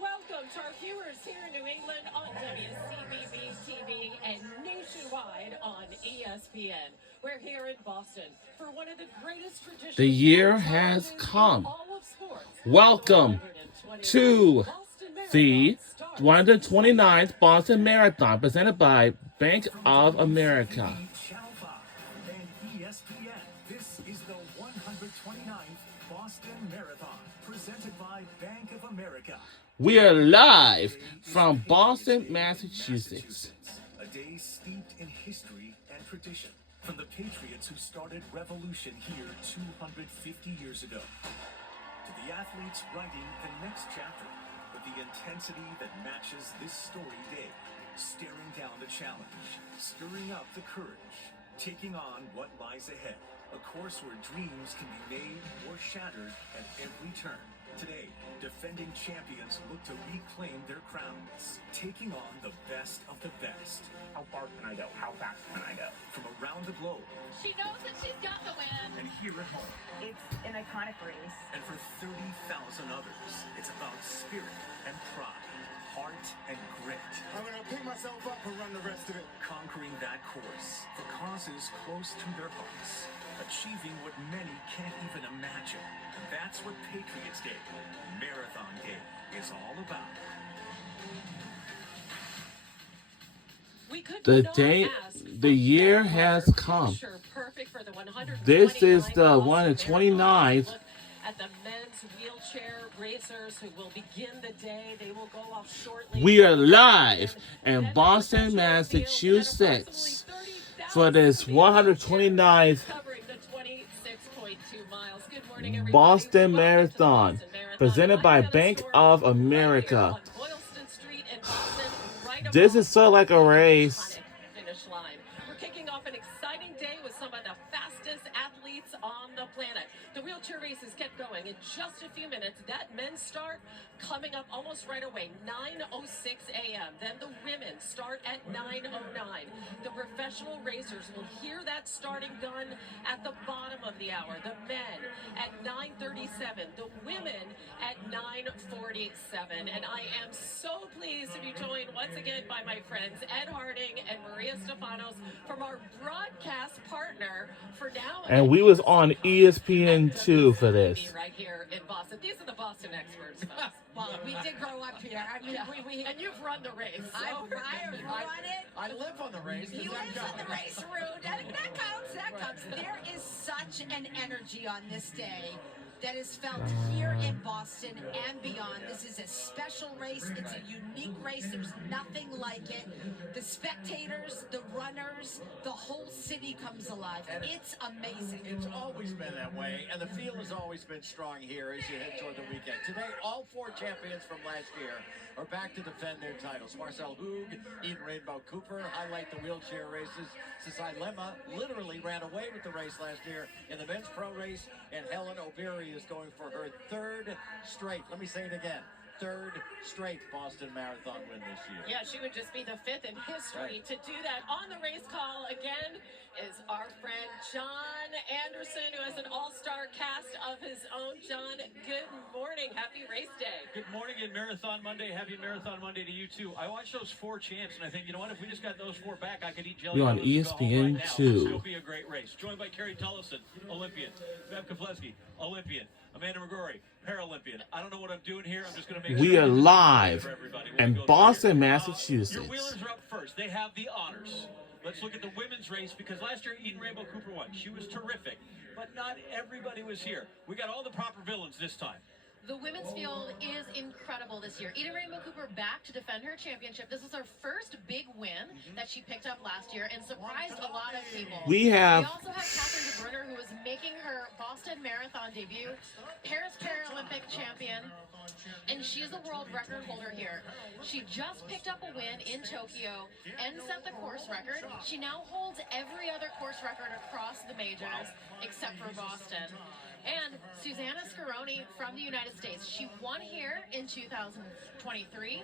welcome to our viewers here in New England on WCBB TV and nationwide on ESPN. We're here in Boston for one of the greatest traditions. The year has come. Welcome to the 129th Boston Marathon, presented by Bank of America. This is the 129th Boston Marathon, presented by Bank of America. We are live from Boston, Massachusetts. A day steeped in history and tradition. From the Patriots who started revolution here 250 years ago, to the athletes writing the next chapter with the intensity that matches this storied day, staring down the challenge, stirring up the courage, taking on what lies ahead. A course where dreams can be made or shattered at every turn. Today, defending champions look to reclaim their crowns, taking on the best of the best. How far can I go? How fast can I go? From around the globe. She knows that she's got the win. And here at home. It's an iconic race. And for 30,000 others, it's about spirit and pride, heart and grit. I'm gonna pick myself up and run the rest of it. Conquering that course for causes close to their hearts. Achieving what many can't even imagine. That's what Patriots Day, Marathon Day, is all about. The year has come. This is the 129th. At the men's wheelchair racers who will begin the day. They will go off shortly. We are live in Boston, Massachusetts for this 129th Boston Marathon, presented by Bank of America. This is sort of like a race. We're kicking off an exciting day with some of the fastest athletes on the planet. The wheelchair races get going in just a few minutes. That men's start coming up almost right away, 9:06 a.m. Then the women start at 9:09. The professional racers will hear that starting gun at the bottom of the hour. The men at 9:37. The women at 9:47. And I am so pleased to be joined once again by my friends Ed Harding and Maria Stefanos from our broadcast partner for now. And we was on ESPN2 for this. Right here in Boston. These are the Boston experts, folks. Well, we did grow up here. I mean, And you've run the race. So I run it. I live on the race. He lives on the race route. That counts. That counts. There is such an energy on this day that is felt here in Boston and beyond. This is a special race. It's a unique race. There's nothing like it. The spectators, the runners, the whole city comes alive. It's amazing. It's always been that way, and the feel has always been strong here as you head toward the weekend. Today, all four champions from last year are back to defend their titles. Marcel Hoog, Eden Rainbow Cooper highlight the wheelchair races. Sasai Lema literally ran away with the race last year in the men's pro race, and Helen Obiri is going for her third straight. Let me say it again. Third straight Boston Marathon win this year. Yeah, she would just be the fifth in history to do that. On the race call again is our friend John Anderson, who has an all-star cast of his own. John, good morning. Happy race day. Good morning and Marathon Monday. Happy Marathon Monday to you, too. I watched those four champs, and I think, you know what, if we just got those four back, I could eat jelly. You're on donuts ESPN right now. too. It'll be a great race. Joined by Kerry Tullison, Olympian. Bev Keflezighi, Olympian. Amanda McGrory, Paralympian. I don't know what I'm doing here. I'm just going to make We sure are live in Boston, Your Massachusetts. wheelers are up first. They have the honors. Let's look at the women's race, because last year Eden Rainbow Cooper won. She was terrific, but not everybody was here. We got all the proper villains this time. The women's field is incredible this year. Eden Rainbow Cooper back to defend her championship. This is her first big win that she picked up last year and surprised a lot of people. We also have Catherine DeBrunner, who is making her Boston Marathon debut, Paris Paralympic champion, and she's a world record holder here. She just picked up a win in Tokyo and set the course record. She now holds every other course record across the majors except for Boston. And Susanna Scaroni from the United States. She won here in 2023.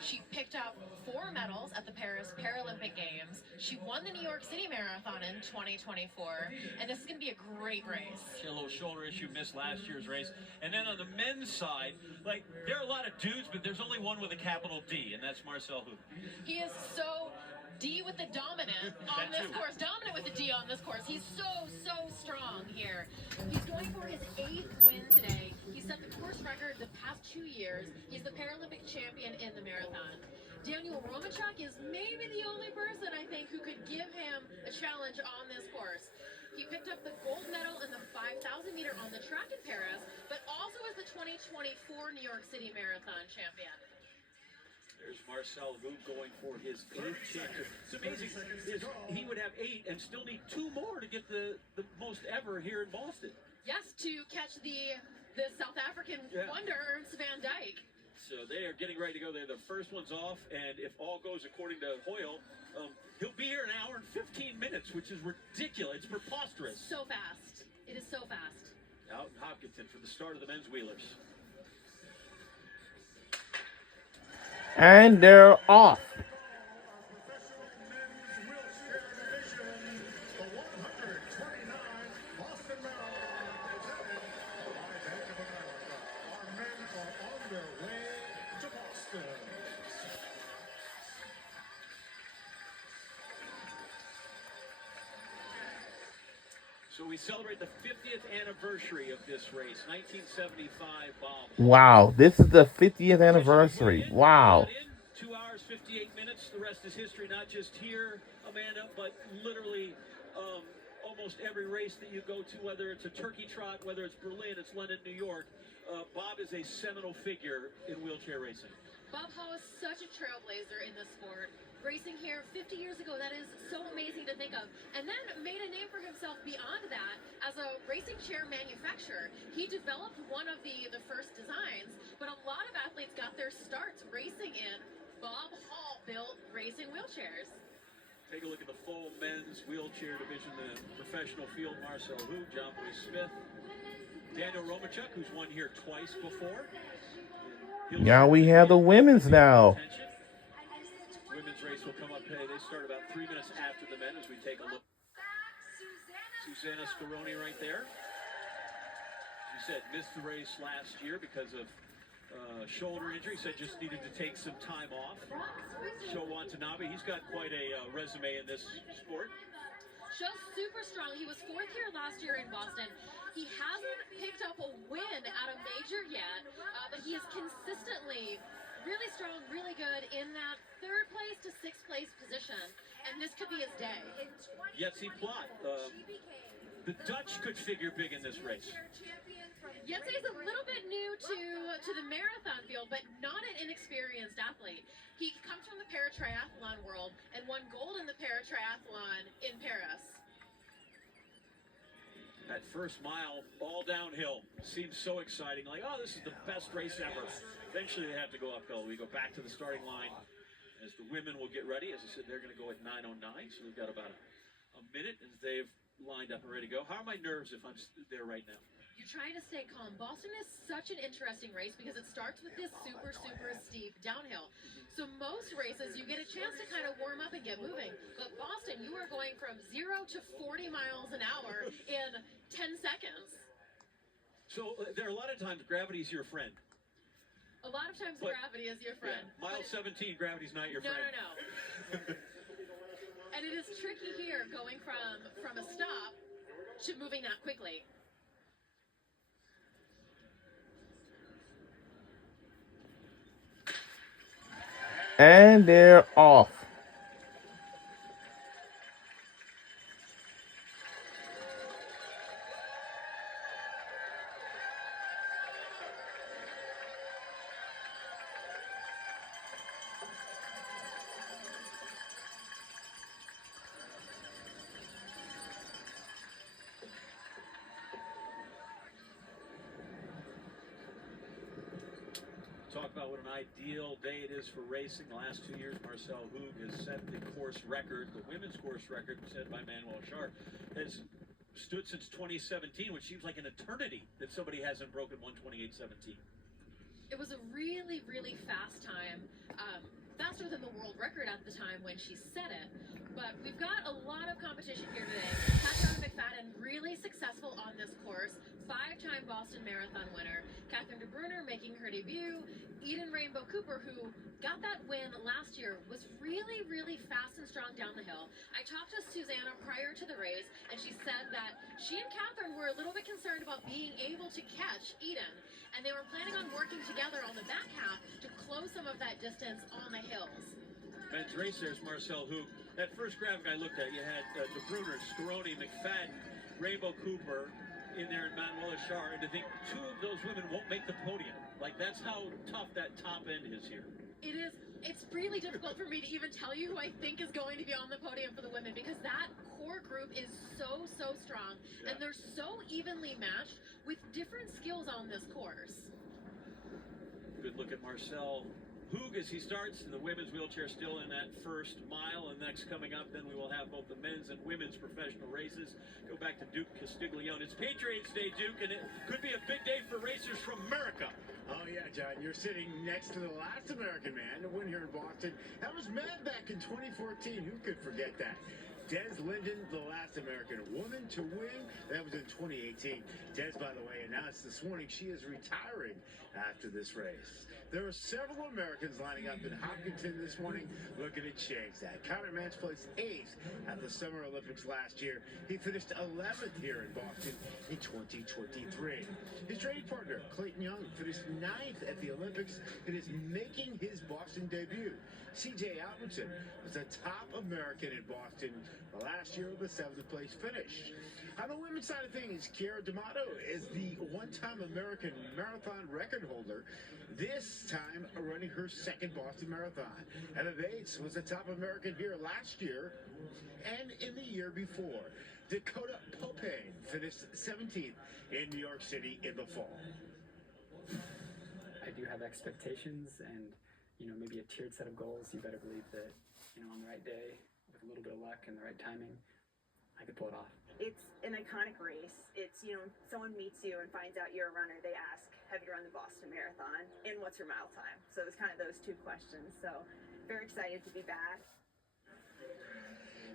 She picked up 4 medals at the Paris Paralympic Games. She won the New York City Marathon in 2024. And this is going to be a great race. She had a little shoulder issue, missed last year's race. And then on the men's side, like, there are a lot of dudes, but there's only one with a capital D, and that's Marcel Hoog. He is so D with the dominant on this course. Dominant with the D on this course. He's so strong here. He's going for his 8th win today. He set the course record the past 2 years. He's the Paralympic champion in the marathon. Daniel Romachuk is maybe the only person, I think, who could give him a challenge on this course. He picked up the gold medal in the 5,000 meter on the track in Paris, but also is the 2024 New York City Marathon champion. There's Marcel Hoog going for his 8th championship. It's amazing. He would have 8 and still need 2 more to get the most ever here in Boston. Yes, to catch the South African wonder, Ernst van Dijk. So they are getting ready to go. They're the first ones off, and if all goes according to Hoyle, he'll be here in 1 hour and 15 minutes, which is ridiculous. It's preposterous. So fast. It is so fast. Out in Hopkinton for the start of the men's wheelers. And they're off. So we celebrate the 50th anniversary of this race, 1975, Bob. Wow, this is the 50th anniversary. Wow. 2 hours, 58 minutes. The rest is history, not just here, Amanda, but literally almost every race that you go to, whether it's a turkey trot, whether it's Berlin, it's London, New York. Bob is a seminal figure in wheelchair racing. Bob Hall is such a trailblazer in the sport. Racing here 50 years ago, that is so amazing to think of. And then made a name for himself beyond that as a racing chair manufacturer. He developed one of the first designs, but a lot of athletes got their starts racing in Bob Hall built racing wheelchairs. Take a look at the full men's wheelchair division, the professional field. Marcel Hoog, John Boy Smith, Daniel Romachuk, who's won here twice before. Now we have the women's now. Women's race will come up. Hey, they start about 3 minutes after the men as we take a look. Susanna Scaroni right there. She said missed the race last year because of shoulder injury. Said just needed to take some time off. Sho Watanabe, he's got quite a resume in this sport. Sho's super strong. He was 4th here last year in Boston. He hasn't picked up a win at a major yet, but he is consistently really strong, really good in that 3rd place to 6th place position, and this could be his day. Yetzi Plot, the Dutch could figure big in this race. Yetzi is a little bit new to the marathon field, but not an inexperienced athlete. He comes from the para-triathlon world and won gold in the para-triathlon in Paris. That first mile, all downhill, seems so exciting. Like, oh, this is the best race ever. Eventually, they have to go uphill. We go back to the starting line as the women will get ready. As I said, they're going to go at 9:09, so we've got about a minute as they've lined up and ready to go. How are my nerves if I'm there right now? You're trying to stay calm. Boston is such an interesting race because it starts with this super steep downhill. So most races, you get a chance to kind of warm up and get moving. But Boston, you are going from 0 to 40 miles an hour in 10 seconds. So there are a lot of times gravity's your friend. A lot of times gravity is your friend. Yeah, mile 17, gravity's not your friend. No. And it is tricky here going from a stop to moving that quickly. And they're off. Talk about what an ideal day it is for racing. The last 2 years, Marcel Hoog has set the course record. The women's course record, set by Manuel Schar, has stood since 2017, which seems like an eternity that somebody hasn't broken 1:28.17. It was a really, really fast time. Faster than the world record at the time when she set it. But we've got a lot of competition here today. Catherine McFadden, really successful on this course. 5-time Boston Marathon winner. Catherine de Bruyne making her debut. Eden Rainbow Cooper, who got that win last year, was really, really fast and strong down the hill. I talked to Susanna prior to the race, and she said that she and Catherine were a little bit concerned about being able to catch Eden. And they were planning on working together on the back half to close some of that distance on the hills. Men's race, there's Marcel Hoog. That first graphic I looked at, you had de Bruyne, Scaroni, McFadden, Rainbow Cooper in there, and Manuel Achar. And to think 2 of those women won't make the podium. Like, that's how tough that top end is here. It is. It's really difficult for me to even tell you who I think is going to be on the podium for the women, because that core group is so strong, and they're so evenly matched with different skills on this course. Good look at Marcel Hoog as he starts, and the women's wheelchair still in that first mile. And next coming up, then we will have both the men's and women's professional races. Go back to Duke Castiglione. It's Patriots Day, Duke, and it could be a big day for racers from America. Oh, yeah, John, you're sitting next to the last American man to win here in Boston. That was Mad back in 2014. Who could forget that? Des Linden, the last American woman to win. That was in 2018. Des, by the way, announced this morning she is retiring after this race. There are several Americans lining up in Hopkinton this morning looking to change that. Conor Mantz placed 8th at the Summer Olympics last year. He finished 11th here in Boston in 2023. His training partner, Clayton Young, finished 9th at the Olympics and is making his Boston debut. C.J. Albertson was the top American in Boston last year with a 7th place finish. On the women's side of things, Chiara D'Amato is the one-time American marathon record holder, this time running her 2nd Boston Marathon. Emma Bates was the top American here last year and in the year before. Dakota Popane finished 17th in New York City in the fall. I do have expectations and, maybe a tiered set of goals. You better believe that, on the right day, with a little bit of luck and the right timing, I could pull it off. It's an iconic race. It's, someone meets you and finds out you're a runner. They ask, have you run the Boston Marathon? And what's your mile time? So it's kind of those 2 questions. So very excited to be back.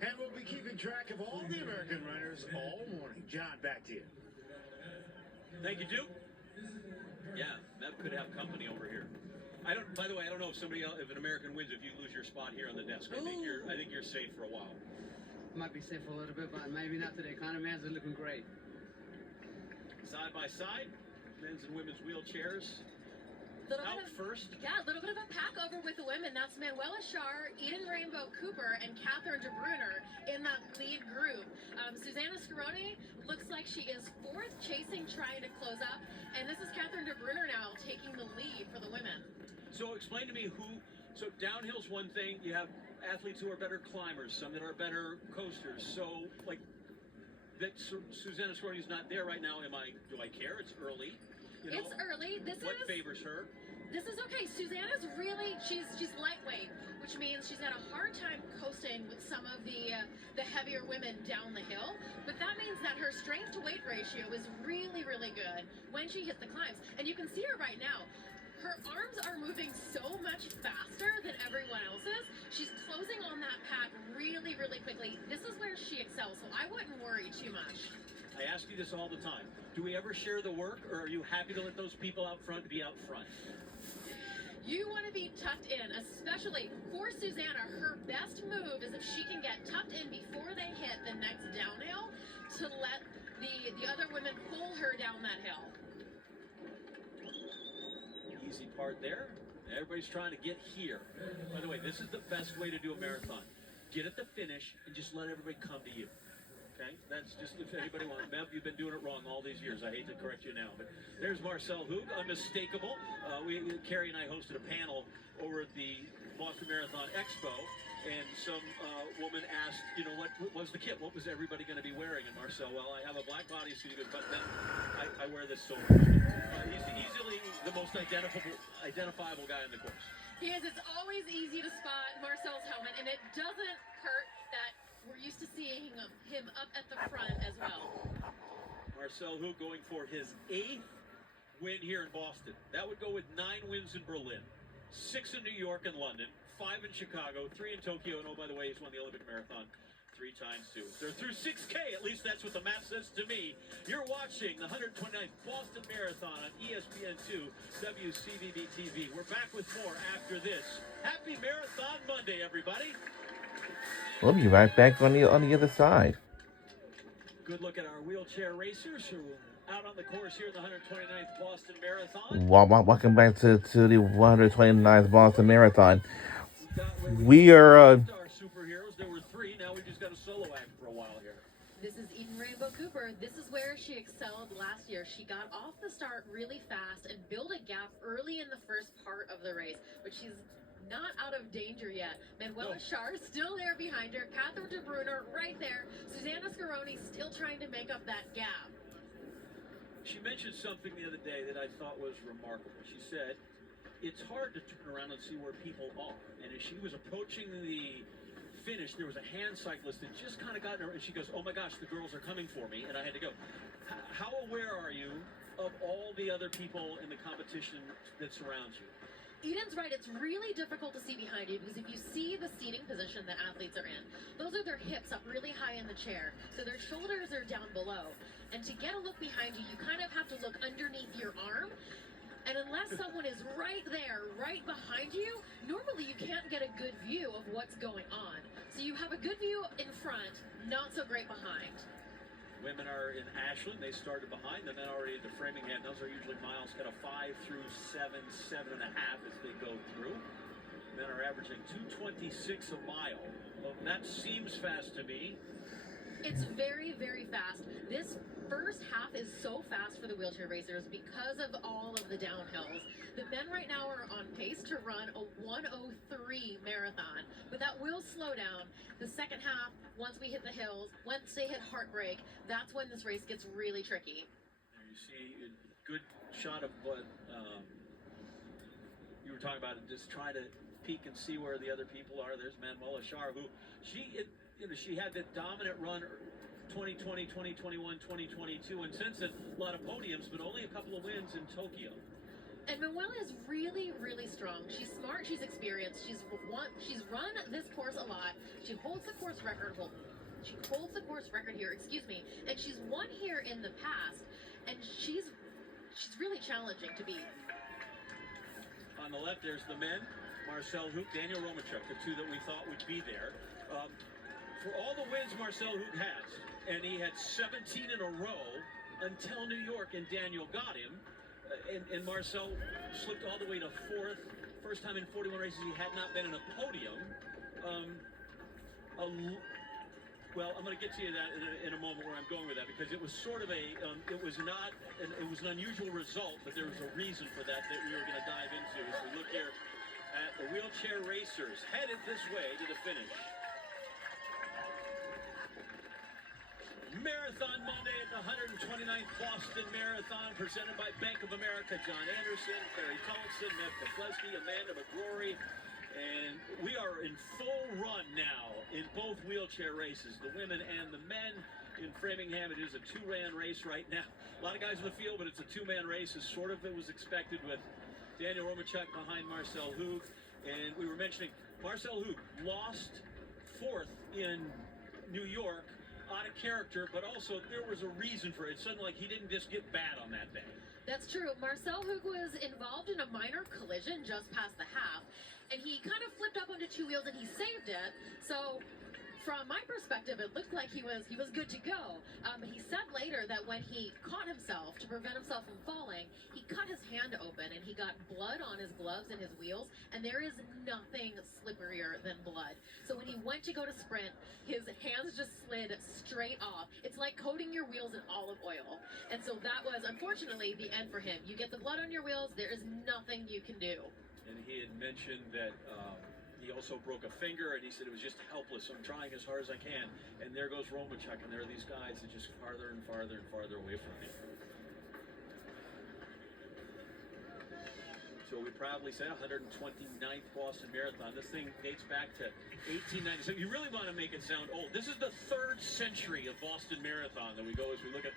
And we'll be keeping track of all the American runners all morning. John, back to you. Thank you, Duke. Yeah, that could have company over here. By the way, I don't know if if an American wins, if you lose your spot here on the desk. I think you're safe for a while. Might be safe for a little bit, but maybe not today. Conor Mantz is looking great. Side by side, men's and women's wheelchairs. First. Yeah, a little bit of a pack over with the women. That's Manuel Achar, Eden Rainbow Cooper, and Catherine de Bruyne in that lead group. Susanna Scaroni looks like she is 4th, chasing, trying to close up. And this is Catherine de Bruyne now taking the lead for the women. So explain to me so downhill's one thing. You have athletes who are better climbers, some that are better coasters. So, that Susanna Scaroni's not there right now. Do I care? It's early. It's early. What favors her? This is okay. Susanna's really, she's lightweight, which means she's had a hard time coasting with some of the heavier women down the hill. But that means that her strength to weight ratio is really, really good when she hits the climbs. And you can see her right now. Her arms are moving so much faster than everyone else's. She's closing on that pack really, really quickly. This is where she excels, so I wouldn't worry too much. I ask you this all the time. Do we ever share the work, or are you happy to let those people out front be out front? You want to be tucked in, especially for Susanna. Her best move is if she can get tucked in before they hit the next downhill to let the other women pull her down that hill. Easy part there. Everybody's trying to get here. By the way, this is the best way to do a marathon. Get at the finish and just let everybody come to you. Okay? That's just if anybody wants. Bev, you've been doing it wrong all these years. I hate to correct you now. But there's Marcel Hoog, unmistakable. Carrie and I hosted a panel over at the Boston Marathon Expo. And some woman asked, what was the kit? What was everybody going to be wearing? And Marcel, well, I have a black bodysuit, but then I wear this silver. He's easily the most identifiable guy in the course. He is. It's always easy to spot Marcel's helmet, and it doesn't hurt that We're used to seeing him up at the front as well. Marcel Hug going for his 8th win here in Boston. That would go with 9 wins in Berlin, 6 in New York and London, 5 in Chicago, 3 in Tokyo, and oh, by the way, he's won the Olympic marathon 3 times too. They're through 6K, at least that's what the math says to me. You're watching the 129th Boston Marathon on ESPN2 WCVB TV. We're back with more after this. Happy Marathon Monday, everybody. We'll be right back on the other side. Good look at our wheelchair racers who are out on the course here in the 129th Boston Marathon. Welcome back to the 129th Boston Marathon. We are Our superheroes. There were 3. Now we just got a solo act for a while here. This is Eden Rainbow Cooper. This is where she excelled last year. She got off the start really fast and built a gap early in the first part of the race, but she's not out of danger yet. Manuela Schar still there behind her. Catherine De Bruyne right there. Susanna Scaroni still trying to make up that gap. She mentioned something the other day that I thought was remarkable. She said, it's hard to turn around and see where people are. And as she was approaching the finish, there was a hand cyclist that just kind of got her, and she goes, oh my gosh, the girls are coming for me, and I had to go. How aware are you of all the other people in the competition that surrounds you? Eden's right, it's really difficult to see behind you because if you see the seating position that athletes are in, those are their hips up really high in the chair, so their shoulders are down below. And to get a look behind you, you kind of have to look underneath your arm. And unless someone is right there, right behind you, normally you can't get a good view of what's going on. So you have a good view in front, not so great behind. Women are in Ashland. They started behind. The men already into Framingham. Those are usually miles kind of 5 through 7, 7.5 as they go through. Men are averaging 2:26 a mile. Well, that seems fast to me. It's very, very fast. This first half is so fast for the wheelchair racers because of all of the downhills. The men right now are on pace to run a 1:03 marathon, but that will slow down. The second half, once we hit the hills, once they hit Heartbreak, that's when this race gets really tricky. There you see a good shot of what you were talking about, just trying to peek and see where the other people are. There's Manuela Schar, who she had that dominant run 2020, 2021, 2022, and since then, a lot of podiums, but only a couple of wins in Tokyo. And Manuela is really, really strong. She's smart, she's experienced, she's run this course a lot. She holds the course record. She holds the course record here, and she's won here in the past, and she's really challenging to beat. On the left, there's the men, Marcel Hug, Daniel Romachuk, the 2 that we thought would be there. For all the wins Marcel Hug has, and he had 17 in a row until New York and Daniel got him, and Marcel slipped all the way to 4th. First time in 41 races he had not been in a podium. Well, I'm going to get to you that in a moment where I'm going with that, because it was sort of it was an unusual result, but there was a reason for that we were going to dive into as we look here at the wheelchair racers headed this way to the finish. Marathon Monday at the 129th Boston Marathon, presented by Bank of America. John Anderson, Carrie Tolson, Mev Keflezighi, Amanda McGrory, and we are in full run now in both wheelchair races, the women and the men. In Framingham, it is a 2-man race right now. A lot of guys in the field, but it's a 2-man race, as sort of it was expected, with Daniel Romachuk behind Marcel Hug. And we were mentioning Marcel Hug lost 4th in New York, out of character, but also there was a reason for it. It sounded like he didn't just get bad on that day. That's true. Marcel Hug was involved in a minor collision just past the half, and he kind of flipped up onto 2 wheels and he saved it. So from my perspective, it looked like he was good to go. He said later that when he caught himself to prevent himself from falling, he cut his hand open and he got blood on his gloves and his wheels, and there is nothing slipperier than blood. So when he went to go to sprint, his hands just slid straight off. It's like coating your wheels in olive oil. And so that was, unfortunately, the end for him. You get the blood on your wheels, there is nothing you can do. And he had mentioned that he also broke a finger, and he said it was just helpless. So I'm trying as hard as I can. And there goes Romachuk, and there are these guys that just farther and farther and farther away from him. So we proudly said 129th Boston Marathon. This thing dates back to 1897. You really want to make it sound old. This is the 3rd century of Boston Marathon that we go as we look at